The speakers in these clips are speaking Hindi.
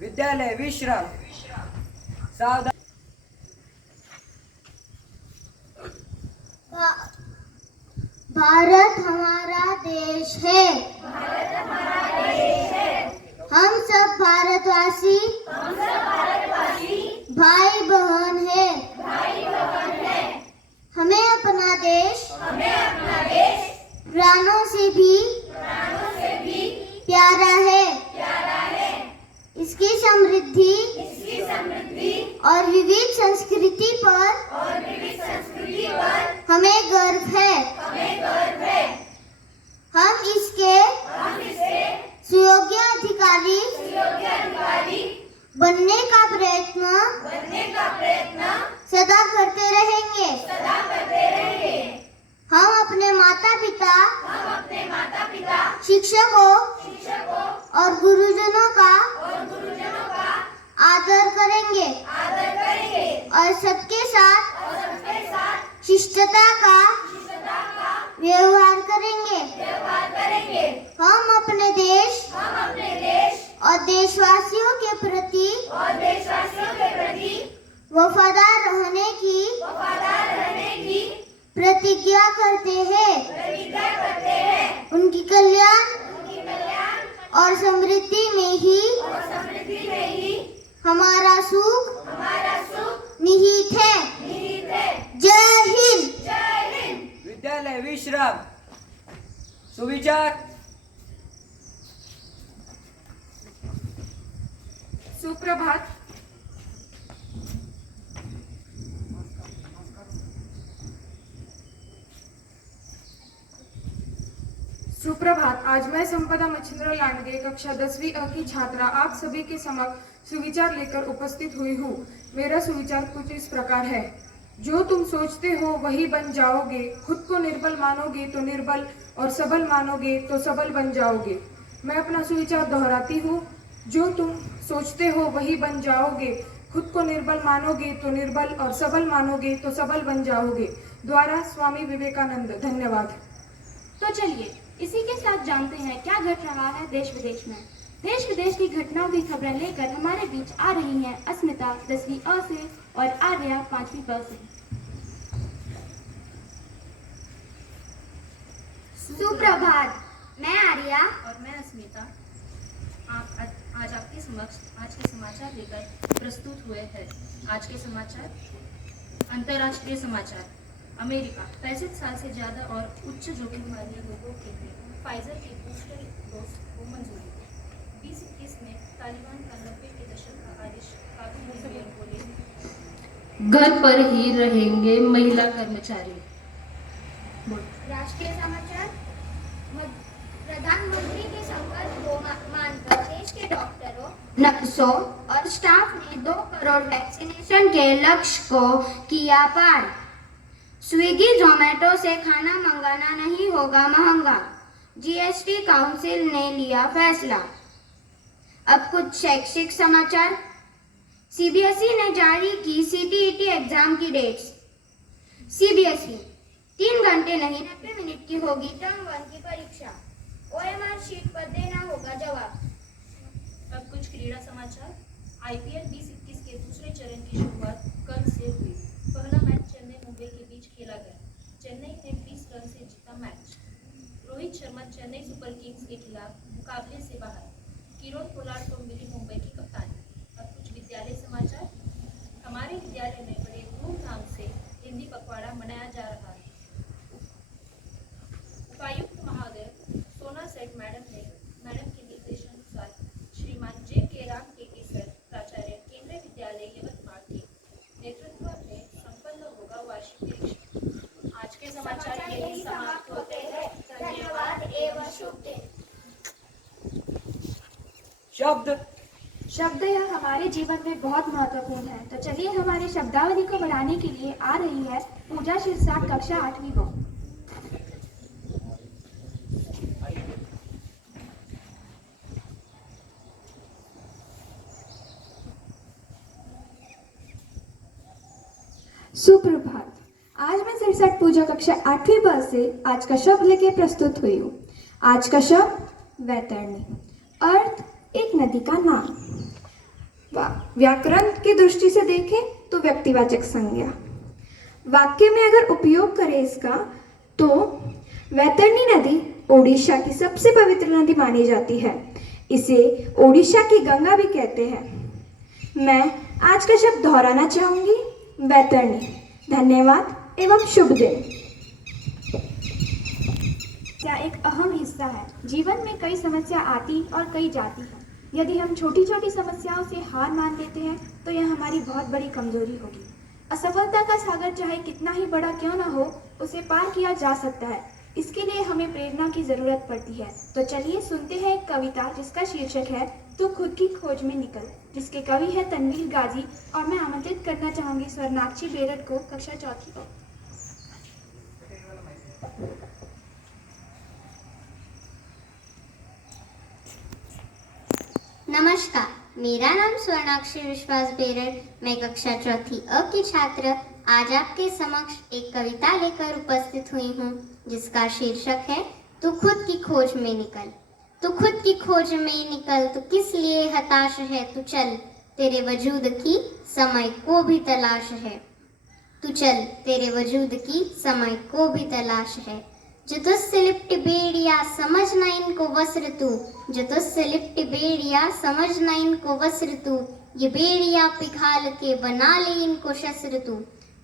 विद्यालय विश्राम। सावधान। भारत हमारा देश है। हम सब भारतवासी भाई बहन है। हमें अपना देश प्राणों से भी प्यारा है। इसकी समृद्धि और विविध संस्कृति पर हमें गर्व है। हम इसके सुयोग्य अधिकारी बनने का प्रयत्न सदा करते रहेंगे। हम अपने माता पिता शिक्षकों और गुरुजनों का आदर करेंगे और सबके साथ शिष्टता का व्यवहार करेंगे। हम अपने देश और देशवासियों के प्रति वफादार रहने की प्रतिज्ञा करते हैं। उनकी कल्याण और समृद्धि में ही हमारा सुख निहित है। जय हिंद। विद्यालय विश्राम। सुविचार। सुप्रभात। सुप्रभात। आज मैं संपदा मच्छिंद्र लांडगे कक्षा 10वीं अ की छात्रा आप सभी के समक्ष सुविचार लेकर उपस्थित हुई हूँ। मेरा सुविचार कुछ इस प्रकार है। जो तुम सोचते हो वही बन जाओगे। खुद को निर्बल मानोगे तो निर्बल और सबल मानोगे तो सबल बन जाओगे। मैं अपना सुविचार दोहराती हूँ। जो तुम सोचते हो वही बन जाओगे। खुद को निर्बल मानोगे तो निर्बल और सबल मानोगे तो सबल बन जाओगे। द्वारा स्वामी विवेकानंद। धन्यवाद। तो चलिए इसी के साथ जानते हैं क्या घट रहा है देश विदेश में। देश विदेश की घटनाओं की खबरें लेकर हमारे बीच आ रही हैं अस्मिता 10वीं अ से और आर्या 5वीं ब से। सुप्रभात। मैं आर्या और मैं अस्मिता आज आपके समक्ष आज के समाचार लेकर प्रस्तुत हुए हैं। आज के समाचार, अंतर्राष्ट्रीय समाचार। अमेरिका 65 साल से ज़्यादा और उच्च जोखिम वाले लोगों के लिए फाइजर के बूस्टर डोज को मंजूरी। 2021 में तालिबान का 90 के दशक का आदेश काबू में बोले घर पर ही रहेंगे महिला कर्मचारी। राष्ट्रीय समाचार। प्रधानमंत्री के संकल्प को मानकर देश के डॉक्टरों, नर्सों और स्टाफ ने 2 करोड़ वैक्सीनेशन के लक्ष्य को किया पार। स्विगी जोमेटो से खाना मंगाना नहीं होगा महंगा, जीएसटी काउंसिल ने लिया फैसला। अब कुछ शैक्षिक समाचार। सीबीएसई ने जारी की सीटीईटी एग्जाम की डेट्स। सीबीएसई 3 घंटे नहीं 90 मिनट की होगी टर्म 1 की परीक्षा। ओएमआर शीट पर देना होगा जवाब। अब कुछ क्रीड़ा समाचार। आईपीएल 2021 के दूसरे चरण की शुरुआत कल से हुई। पहला मैच चेन्नई मुंबई के बीच खेला गया। चेन्नई ने 20 रन से जीता match. Rohit Sharma Chennai super Kings के खिलाफ मुकाबले से बाहर। किरोन पोलार्ड को मिली मुंबई की कप्तानी। अब कुछ विद्यालय समाचार। हमारे विद्यालय में बड़े धूमधाम से हिंदी पखवाड़ा मनाया जा रहा है। उपायुक्त महोदय सोना सेठ मैडम के निर्देशानुसार श्रीमान जे.के. राम के सर प्राचार्य केंद्रीय विद्यालय यवतमाल के नेतृत्व में संपन्न होगा वार्षिक परीक्षा। आज के समाचार यही समाप्त होते हैं। धन्यवाद एवं शुभ दिन। शब्द। शब्द यह हमारे जीवन में बहुत महत्वपूर्ण है, तो चलिए हमारी शब्दावली को बढ़ाने के लिए आ रही है पूजा शिरसाट कक्षा 8वीं ब। सुप्रभात। आज मैं सिरसठ पूजा कक्षा 8वीं ब से आज का शब्द लेके प्रस्तुत हुई हूँ। आज का शब्द वैतरणी, अर्थ एक नदी का नाम। व्याकरण की दृष्टि से देखें तो व्यक्तिवाचक संज्ञा। वाक्य में अगर उपयोग करें इसका तो वैतरणी नदी ओडिशा की सबसे पवित्र नदी मानी जाती है। इसे ओडिशा की गंगा भी कहते हैं। मैं आज का शब्द दोहराना चाहूंगी, वैतरणी। धन्यवाद एवं शुभ दिन। क्या एक अहम हिस्सा है। जीवन में कई समस्या आती और कई जाती हैं। यदि हम छोटी छोटी समस्याओं से हार मान लेते हैं तो यह हमारी बहुत बड़ी कमजोरी होगी। असफलता का सागर चाहे कितना ही बड़ा क्यों ना हो, उसे पार किया जा सकता है। इसके लिए हमें प्रेरणा की जरूरत पड़ती है। तो चलिए सुनते हैं एक कविता जिसका शीर्षक है तू खुद की खोज में निकल, जिसके कवि है तनवीर गाजी। और मैं आमंत्रित करना चाहूंगी स्वर्णाक्षी बेरड को कक्षा 4वीं को। नमस्कार, मेरा नाम स्वर्णाक्षी विश्वास बेरड। मैं कक्षा 4वीं अ की छात्र आज आपके समक्ष एक कविता लेकर उपस्थित हुई हूँ जिसका शीर्षक है तू खुद की खोज में निकल। तू खुद की खोज में निकल, तू किस लिए हताश है, तू चल तेरे वजूद की समय को भी तलाश है। तू चल तेरे वजूद की समय को भी तलाश है। जो तुझसे लिपट बेड़िया समझ ना इनको वस्त्र तू, जो तुझसे लिपट बेड़िया समझ ना इनको वस्त्र तू, ये बेड़िया पिघाल के बना ले इनको शस्त्र तू।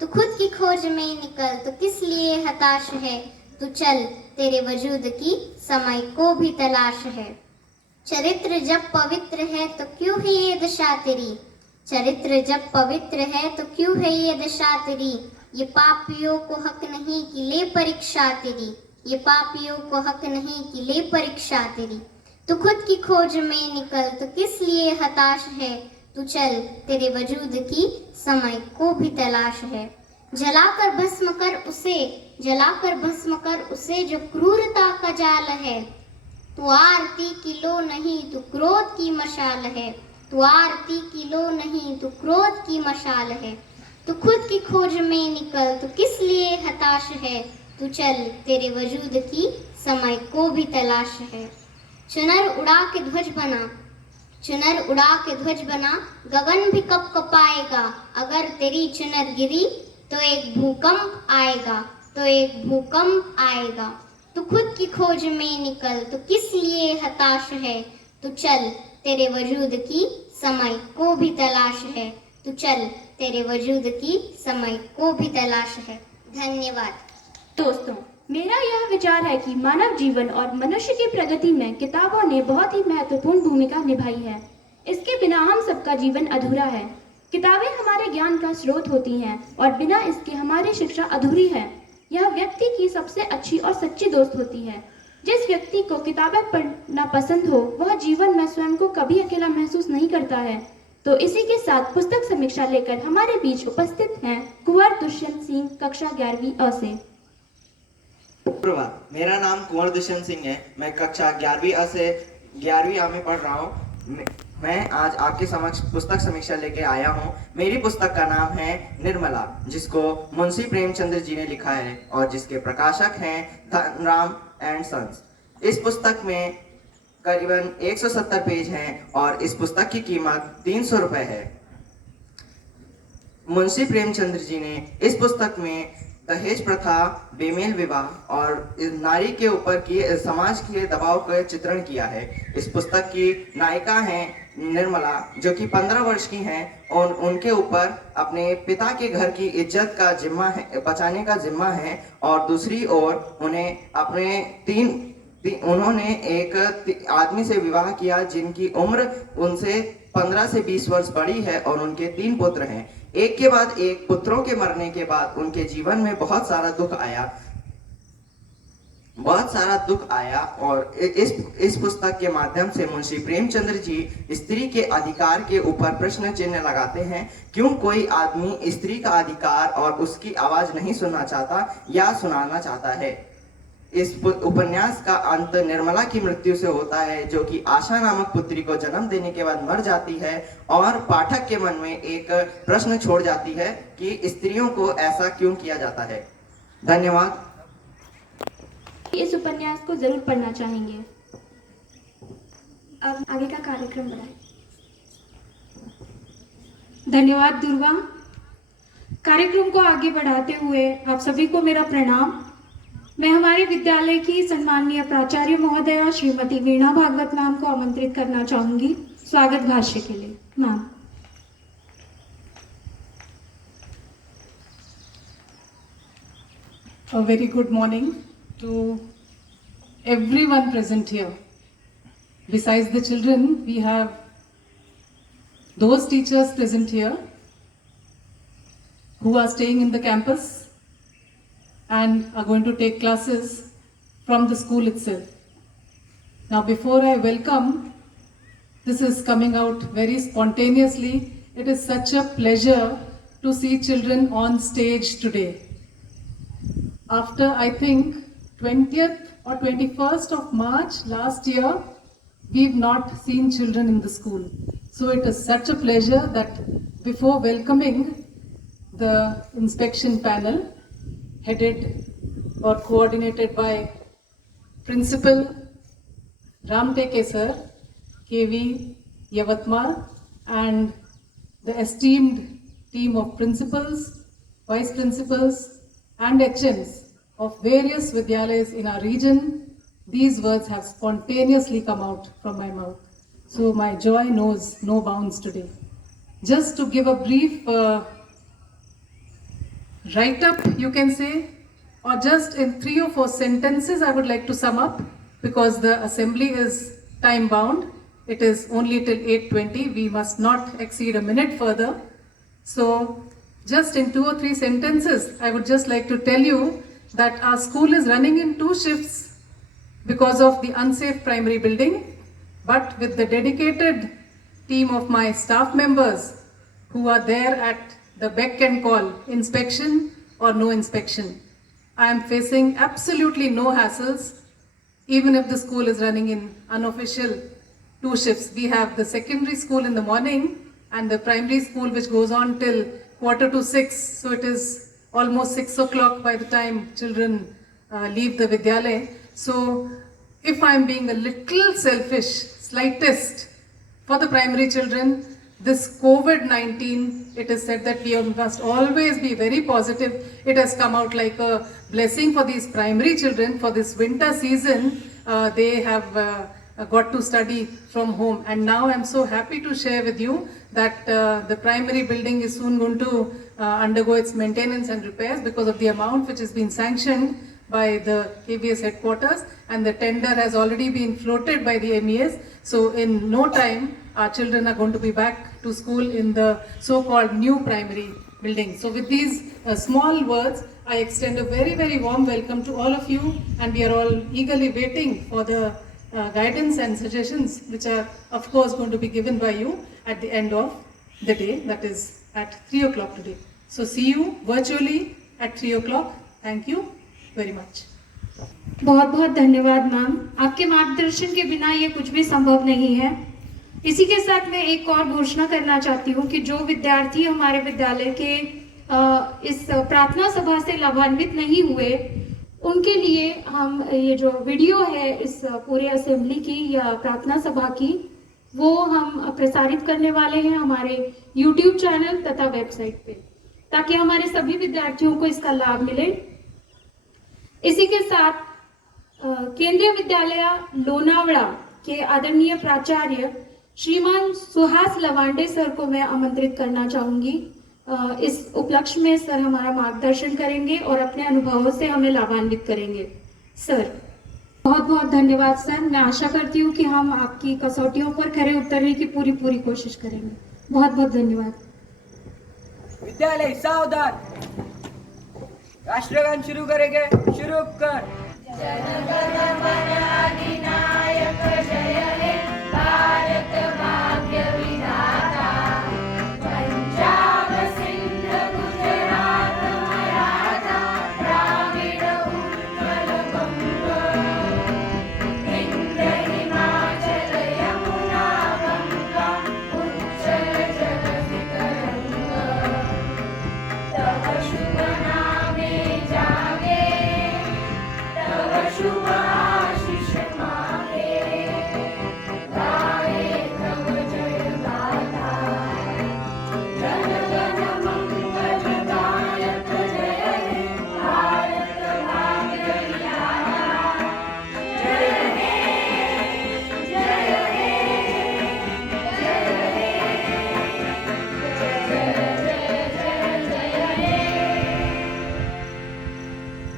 तू खुद की खोज में निकल, तो किस लिए हताश है, तू चल तेरे वजूद की समय को भी तलाश है। चरित्र जब पवित्र है तो क्यों है ये दशा तेरी, चरित्र जब पवित्र है तो क्यों है ये दशा तेरी। ये पापियों को हक नहीं कि ले परीक्षा तेरी, ये पापियों को हक नहीं कि ले परीक्षा तेरी। तू खुद की खोज में निकल, तो किस लिए हताश है, तू चल तेरे वजूद की समय को भी तलाश है। जलाकर भस्म कर उसे, जलाकर भस्म कर उसे जो क्रूरता का जाल है। तू आरती की लो नहीं, तू क्रोध की मशाल है। तू आरती की लो नहीं, तू क्रोध की मशाल है। तू खुद की खोज में निकल, तो किस लिए हताश है, तू चल तेरे वजूद की समय को भी तलाश है। चुनर उड़ा के ध्वज बना, चुनर उड़ा के ध्वज बना, गगन भी कब कपाएगा। अगर तेरी चुनर गिरी तो एक भूकंप आएगा, तो एक भूकंप आएगा। तू खुद की खोज में निकल, तू किस लिए हताश है। तू चल, तेरे वजूद की समय को भी तलाश है। तू चल, तेरे वजूद की समय को भी तलाश है। धन्यवाद। दोस्तों, मेरा यह विचार है कि मानव जीवन और मनुष्य की प्रगति में किताबों ने बहुत ही महत्वपूर्ण भूमिका निभाई है। इसके बिना हम सबका जीवन अधूरा है। किताबें हमारे ज्ञान का स्रोत होती हैं और बिना इसके हमारी शिक्षा अधूरी है। यह व्यक्ति की सबसे अच्छी और सच्ची दोस्त होती है। जिस व्यक्ति को किताबें पढ़ना पसंद हो वह जीवन में स्वयं को कभी अकेला महसूस नहीं करता है। तो इसी के साथ पुस्तक समीक्षा लेकर हमारे बीच उपस्थित हैं कुंवर दुष्यंत सिंह, कक्षा 11वीं अ से। सुप्रभात, मेरा नाम कुंवर दुष्यंत सिंह है। मैं कक्षा 11वीं अ से 11वीं अ में पढ़ रहा हूँ। मैं आज आपके समक्ष पुस्तक समीक्षा लेके आया हूँ। मेरी पुस्तक का नाम है निर्मला, जिसको मुंशी प्रेमचंद्र जी ने लिखा है और जिसके प्रकाशक हैं धनराम एंड सन्स। इस पुस्तक में करीबन 170 पेज हैं और इस पुस्तक की कीमत 300 रुपये है। मुंशी प्रेमचंद्र जी ने इस पुस्तक में दहेज प्रथा, बेमेल विवाह और नारी के ऊपर किए समाज के दबाव का चित्रण किया है। इस पुस्तक की नायिका हैं निर्मला, जो कि 15 वर्ष की हैं और उनके ऊपर अपने पिता के घर की इज्जत का जिम्मा है, बचाने का जिम्मा है। और दूसरी ओर उन्हें अपने उन्होंने एक आदमी से विवाह किया जिनकी उम्र उनसे 15 से 20 वर्ष बड़ी है और उनके 3 पुत्र हैं। एक के बाद एक पुत्रों के मरने के बाद उनके जीवन में बहुत सारा दुख आया और इस पुस्तक के माध्यम से मुंशी प्रेमचंद्र जी स्त्री के अधिकार के ऊपर प्रश्न चिन्ह लगाते हैं। क्यों कोई आदमी स्त्री का अधिकार और उसकी आवाज नहीं सुनना चाहता या सुनाना चाहता है। इस उपन्यास का अंत निर्मला की मृत्यु से होता है, जो कि आशा नामक पुत्री को जन्म देने के बाद मर जाती है और पाठक के मन में एक प्रश्न छोड़ जाती है कि स्त्रियों को ऐसा क्यों किया जाता है। धन्यवाद। इस उपन्यास को जरूर पढ़ना चाहेंगे। अब आगे का कार्यक्रम बढ़ाएं। धन्यवाद दुर्गा। कार्यक्रम को आगे बढ़ाते हुए आप सभी को मेरा प्रणाम। मैं हमारे विद्यालय की सम्माननीय प्राचार्य महोदया श्रीमती वीणा भागवत मैम को आमंत्रित करना चाहूंगी स्वागत भाष्य के लिए। Ma'am. A very good morning to everyone present here. Besides the children, we have those teachers present here who are staying in the campus and are going to take classes from the school itself. Now, before I welcome, this is coming out very spontaneously. It is such a pleasure to see children on stage today. After, I think, 20th or 21st of March last year, we've not seen children in the school. So it is such a pleasure that before welcoming the inspection panel, headed or coordinated by Principal Ramteke sir, KV Yavatmar, and the esteemed team of principals, vice principals, and HMs of various Vidyalayas in our region, these words have spontaneously come out from my mouth. So my joy knows no bounds today. Just to give a brief write-up, you can say, or just in 3 or 4 sentences, I would like to sum up, because the assembly is time-bound. It is only till 8:20. We must not exceed a minute further. So, just in 2 or 3 sentences, I would just like to tell you that our school is running in 2 shifts because of the unsafe primary building, but with the dedicated team of my staff members who are there at the beck and call, inspection or no inspection, I am facing absolutely no hassles, even if the school is running in unofficial 2 shifts. We have the secondary school in the morning and the primary school which goes on till 5:45. So it is almost 6 o'clock by the time children leave the Vidyalaya. So if I'm being a little selfish, slightest, for the primary children, this COVID-19, it is said that we must always be very positive. It has come out like a blessing for these primary children. For this winter season, they have got to study from home. And now I'm so happy to share with you that the primary building is soon going to undergo its maintenance and repairs because of the amount which has been sanctioned by the KBS headquarters, and the tender has already been floated by the MES. So in no time, our children are going to be back to school in the so-called new primary building. So with these small words, I extend a very, very warm welcome to all of you, and we are all eagerly waiting for the guidance and suggestions which are of course going to be given by you at the end of the day, that is at 3 o'clock today. So see you virtually at 3 o'clock. Thank you very much. बहुत बहुत धन्यवाद मैम, आपके मार्गदर्शन के बिना ये कुछ भी संभव नहीं है। इसी के साथ मैं एक और घोषणा करना चाहती हूँ कि जो विद्यार्थी हमारे विद्यालय के इस प्रार्थना सभा से लाभान्वित नहीं हुए, उनके लिए हम ये जो वीडियो है इस पूरे असेंबली की या प्रार्थना सभा की, वो हम प्रसारित करने वाले हैं हमारे YouTube चैनल तथा वेबसाइट पे, ताकि हमारे सभी विद्यार्थियों को इसका लाभ मिले। इसी के साथ केंद्रीय विद्यालय लोनावड़ा के आदरणीय प्राचार्य श्रीमान सुहास लवांडे सर को मैं आमंत्रित करना चाहूंगी। इस उपलक्ष्य में सर हमारा मार्गदर्शन करेंगे और अपने अनुभवों से हमें लाभान्वित करेंगे। सर बहुत बहुत धन्यवाद सर। मैं आशा करती हूँ कि हम आपकी कसौटियों पर खरे उतरने की पूरी कोशिश करेंगे। बहुत बहुत धन्यवाद। विद्यालय सावधान, राष्ट्रगान शुरू करेंगे। शुरू कर।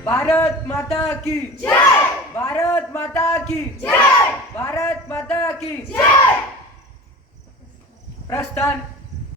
भारत माता की जय। भारत माता की जय। भारत माता की जय। प्रस्थान।